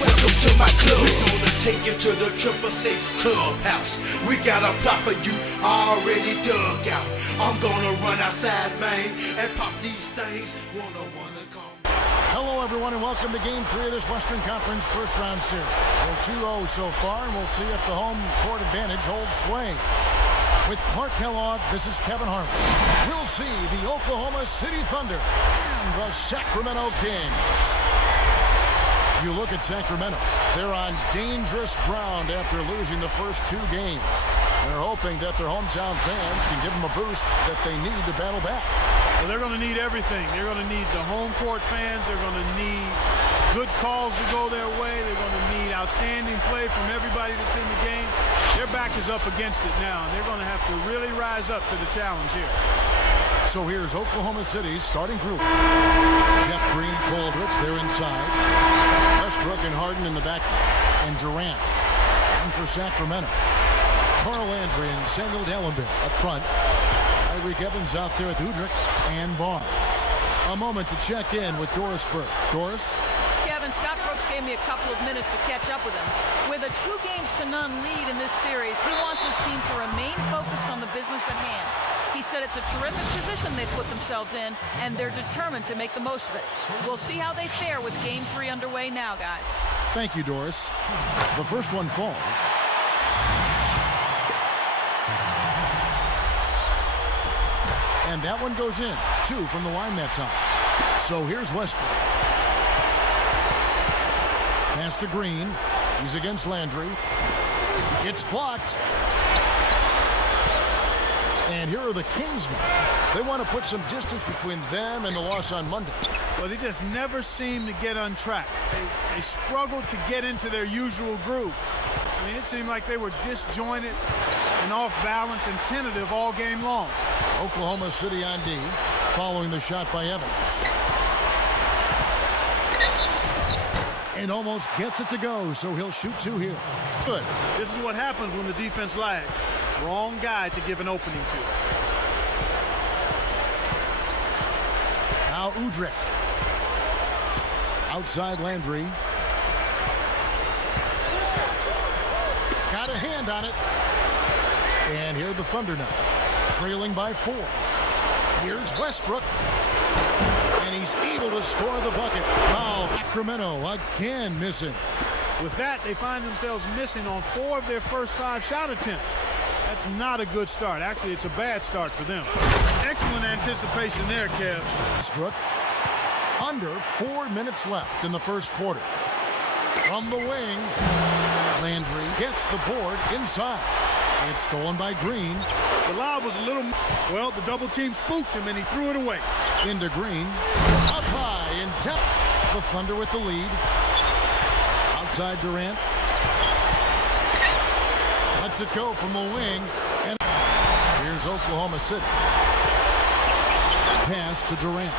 Welcome to my club. We're gonna take you to the 666 clubhouse. We got a plot for you already dug out. I'm gonna run outside, man, and pop these things. Wanna come. Hello, everyone, and welcome to Game 3 of this Western Conference first-round series. We're 2-0 so far, and we'll see if the home court advantage holds sway. With Clark Kellogg, this is Kevin Harmon. We'll see the Oklahoma City Thunder and the Sacramento Kings. You look at Sacramento. They're on dangerous ground after losing the first 2 games. They're hoping that their hometown fans can give them a boost that they need to battle back. Well, they're going to need everything. They're going to need the home court fans. They're going to need good calls to go their way. They're going to need outstanding play from everybody that's in the game. Their back is up against it now, and they're going to have to really rise up to the challenge here. So here's Oklahoma City's starting group. Jeff Green, Coldridge, they're inside. Westbrook and Harden in the back. And Durant. And for Sacramento, Carl Landry and Samuel Dallenberg up front. Tyreek Evans out there with Udrich and Barnes. A moment to check in with Doris Burke. Doris? Kevin, Scott Brooks gave me a couple of minutes to catch up with him. With a 2-0 lead in this series, he wants his team to remain focused on the business at hand. He said it's a terrific position they've put themselves in, and they're determined to make the most of it. We'll see how they fare with Game 3 underway now, guys. Thank you, Doris. The first one falls. And that one goes in. 2 from the line that time. So here's Westbrook. Pass to Green. He's against Landry. It's blocked. And here are the Kings now. They want to put some distance between them and the loss on Monday. Well, they just never seem to get on track. They struggled to get into their usual groove. I mean, it seemed like they were disjointed and off balance and tentative all game long. Oklahoma City on D, following the shot by Evans. And almost gets it to go, so he'll shoot 2 here. Good. This is what happens when the defense lags. Wrong guy to give an opening to. Now Udrich. Outside Landry. Got a hand on it. And here the Thunder now. Trailing by 4. Here's Westbrook. And he's able to score the bucket. Wow, Sacramento again missing. With that, they find themselves missing on 4 of their first 5 shot attempts. That's not a good start. Actually, it's a bad start for them. Excellent anticipation there, Kev. Westbrook. Under 4 minutes left in the first quarter. From the wing, Landry gets the board inside. It's stolen by Green. The lob was a little, well, the double team spooked him and he threw it away. Into Green. Up high and down. The Thunder with the lead. Outside Durant. Lets it go from the wing. And here's Oklahoma City. Pass to Durant.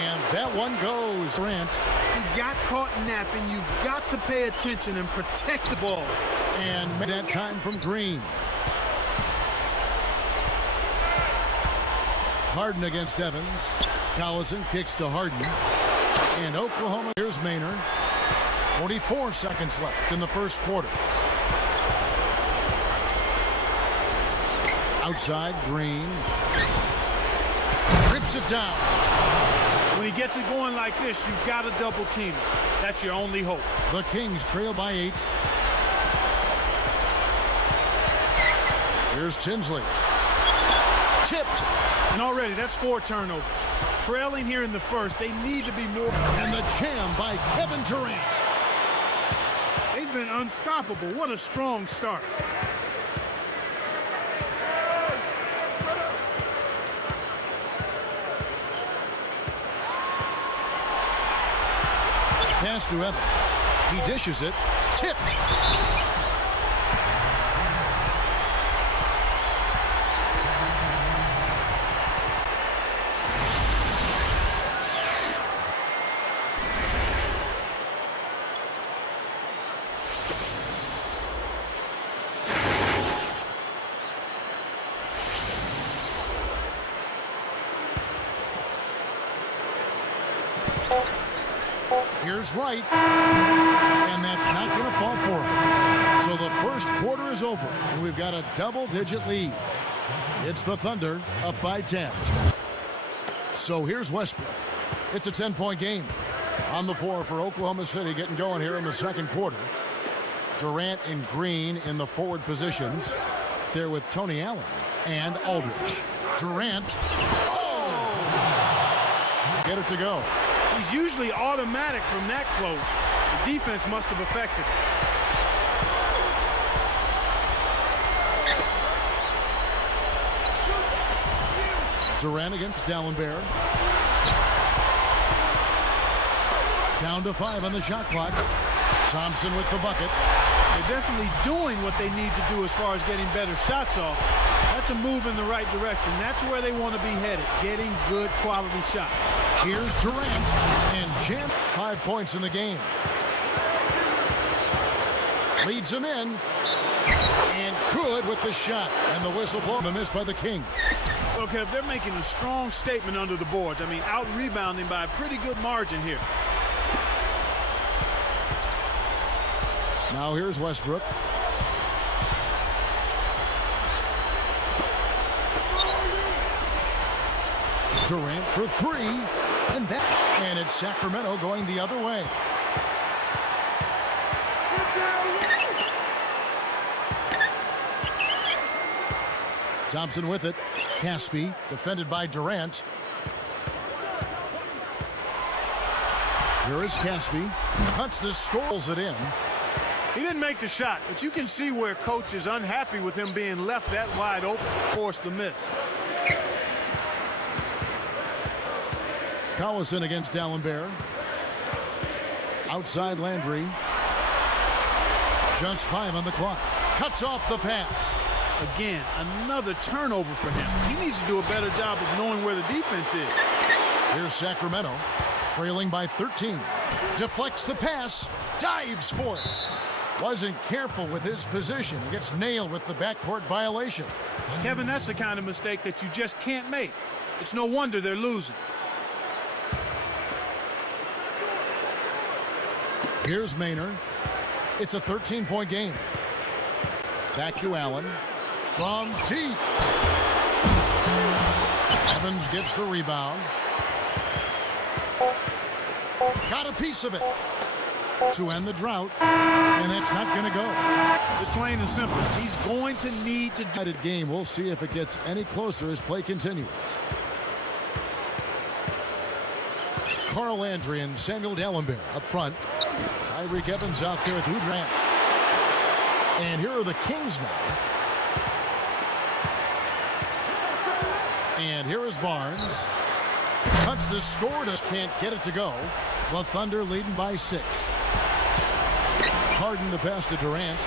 And that one goes. Durant. He got caught napping. You've got to pay attention and protect the ball. And that time from Green. Harden against Evans. Collison kicks to Harden. And Oklahoma, here's Maynard. 44 seconds left in the first quarter. Outside, Green. Rips it down. When he gets it going like this, you've got to double team it. That's your only hope. The Kings trail by 8. Here's Tinsley. Tipped. And already, that's 4 turnovers. Trailing here in the first, they need to be more. And the jam by Kevin Durant. They've been unstoppable. What a strong start. Pass to Evans. He dishes it. Tipped. Here's Wright, and that's not going to fall for him. So the first quarter is over, and we've got a double-digit lead. It's the Thunder up by 10. So here's Westbrook. It's a 10-point game. On the floor for Oklahoma City, getting going here in the second quarter. Durant and Green in the forward positions. There with Tony Allen and Aldridge. Durant. Oh! Get it to go. He's usually automatic from that close. The defense must have affected him. Durant against Dallenberg. Down to 5 on the shot clock. Thompson with the bucket. They're definitely doing what they need to do as far as getting better shots off. That's a move in the right direction. That's where they want to be headed, getting good quality shots. Here's Durant and Jam. 5 points in the game. Leads him in. And good with the shot. And the whistle blown. The miss by the King. Okay, if they're making a strong statement under the boards, I mean, out-rebounding by a pretty good margin here. Now here's Westbrook. Durant for 3. And it's Sacramento going the other way. Thompson with it. Caspi defended by Durant. Here is Caspi. Cuts the scores it in. He didn't make the shot, but you can see where coach is unhappy with him being left that wide open, forced the miss. Collison against Dallenberg. Outside Landry. Just 5 on the clock. Cuts off the pass. Again, another turnover for him. He needs to do a better job of knowing where the defense is. Here's Sacramento, trailing by 13. Deflects the pass, dives for it. Wasn't careful with his position. He gets nailed with the backcourt violation. Kevin, that's the kind of mistake that you just can't make. It's no wonder they're losing. Here's Maynard. It's a 13-point game. Back to Allen. From deep. Evans gets the rebound. Got a piece of it to end the drought, and that's not going to go. It's plain and simple. He's going to need to do it. Game. We'll see if it gets any closer as play continues. Carl Landry and Samuel Dallenberg up front. Tyreek Evans out there with Durant. And here are the Kings now. And here is Barnes. Cuts the score, just can't get it to go. The Thunder leading by 6. Harden the pass to Durant.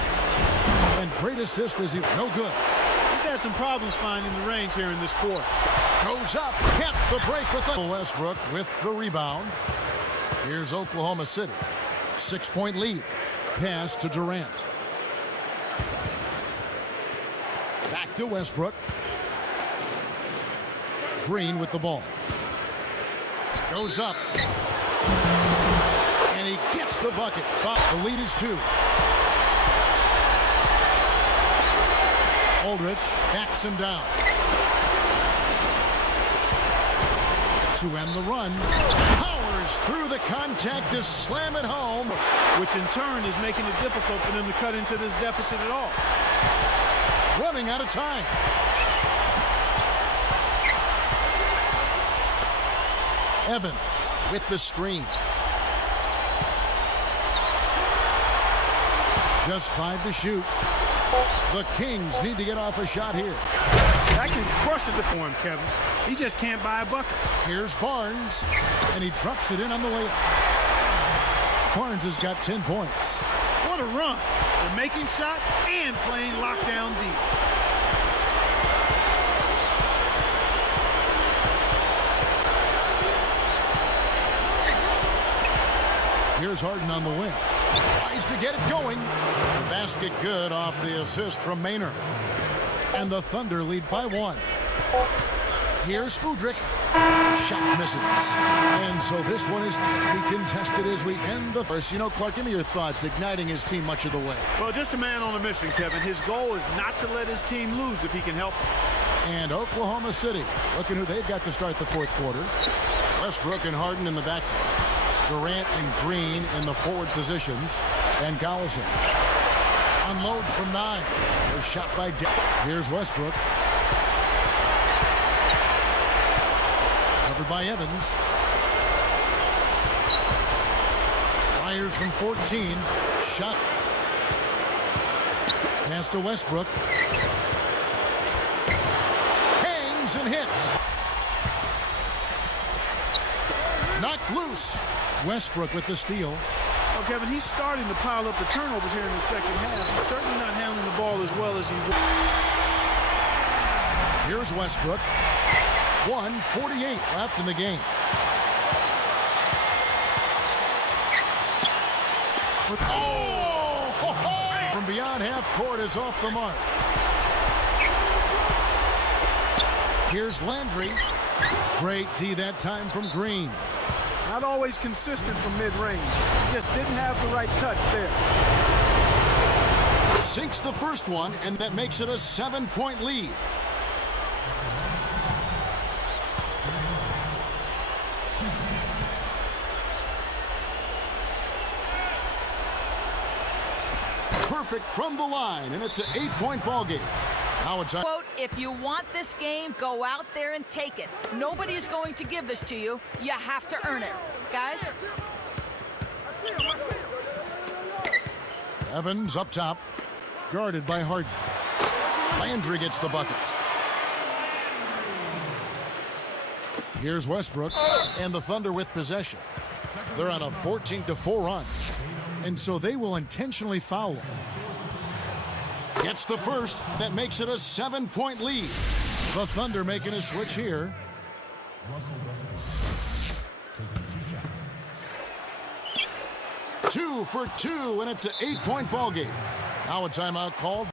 And great assist as he no good. He's had some problems finding the range here in this quarter. Goes up, caps the break with the Westbrook with the rebound. Here's Oklahoma City. 6-point lead. Pass to Durant. Back to Westbrook. Green with the ball. Goes up. And he gets the bucket. The lead is 2. Aldridge backs him down. To end the run. Powers through the contact to slam it home. Which in turn is making it difficult for them to cut into this deficit at all. Running out of time. Evans with the screen. Just 5 to shoot. The Kings need to get off a shot here. That can crush it for him, Kevin. He just can't buy a bucket. Here's Barnes, and he drops it in on the layup. Barnes has got 10 points. What a run. They're making shots and playing lockdown deep. Here's Harden on the wing. Tries to get it going. The basket good off the assist from Maynard. And the Thunder lead by 1. Here's Udrich. shot misses. And so this one is tightly contested as we end the first. You know, Clark, give me your thoughts, igniting his team much of the way. Well, just a man on a mission, Kevin. His goal is not to let his team lose if he can help. And Oklahoma City, looking who they've got to start the fourth quarter. Westbrook and Harden in the back. Durant and Green in the forward positions. And Collison unloads from 9. A shot by Here's Westbrook. Covered by Evans. Fires from 14. Shot. Pass to Westbrook. Hangs and hits. Knocked loose. Westbrook with the steal. Well, Kevin, he's starting to pile up the turnovers here in the second half. He's certainly not handling the ball as well as he would. Here's Westbrook. 1:48 left in the game. From beyond half court is off the mark. Here's Landry. Great D that time from Green. Not always consistent from mid-range. He just didn't have the right touch there. Sinks the first one, and that makes it a 7-point lead. Perfect from the line, and it's an 8-point ball game. Now it's Quote, if you want this game, go out there and take it. Nobody's going to give this to you. You have to earn it. Guys? Evans up top, guarded by Harden. Landry gets the bucket. Here's Westbrook, and the Thunder with possession. They're on a 14-4 run, and so they will intentionally foul him. Gets the first. That makes it a 7-point lead. The Thunder making a switch here. 2 for 2, and it's an 8-point ball game. Now a timeout called.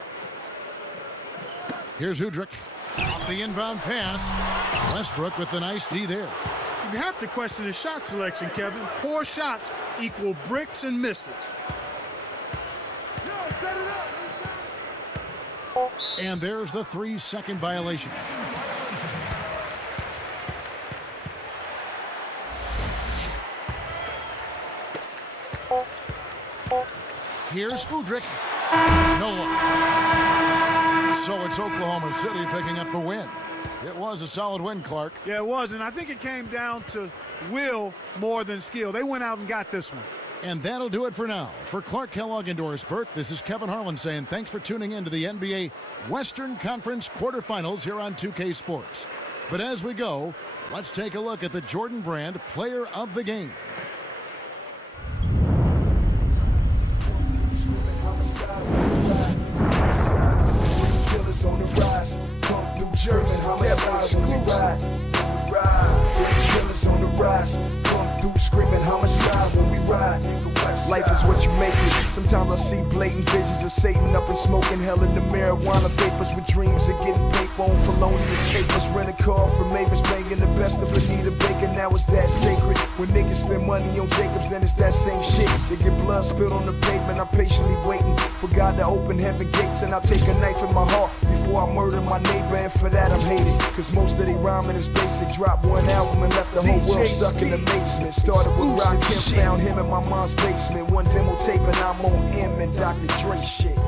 Here's Udrich. Off the inbound pass. Westbrook with the nice D there. You have to question his shot selection, Kevin. Poor shots equal bricks and misses. And there's the 3-second violation. Here's Udrich. No look. So it's Oklahoma City picking up the win. It was a solid win, Clark. Yeah, it was, and I think it came down to will more than skill. They went out and got this one. And that'll do it for now. For Clark Kellogg and Doris Burke, this is Kevin Harlan saying thanks for tuning in to the NBA Western Conference quarterfinals here on 2K Sports. But as we go, let's take a look at the Jordan Brand Player of the Game. Screaming homicide when we ride. Life is what you make it. Sometimes I see blatant visions of Satan up and smoking hell in the marijuana vapors with dreams of getting paper on felonious capers. Rent a car from neighbors banging the best of Anita Baker. Now it's that sacred. When niggas spend money on Jacobs, then it's that same shit. They get blood spilled on the pavement. I'm patiently waiting for God to open heaven gates, and I'll take a knife in my heart before I murder my neighbor. And for that I'm hated, cause most of they rhyming is basic. Dropped one album and left the whole world stuck in amazement. Started with Rakim, found him in my mom's basement. One demo tape and I'm on M and Dr. Dre shit.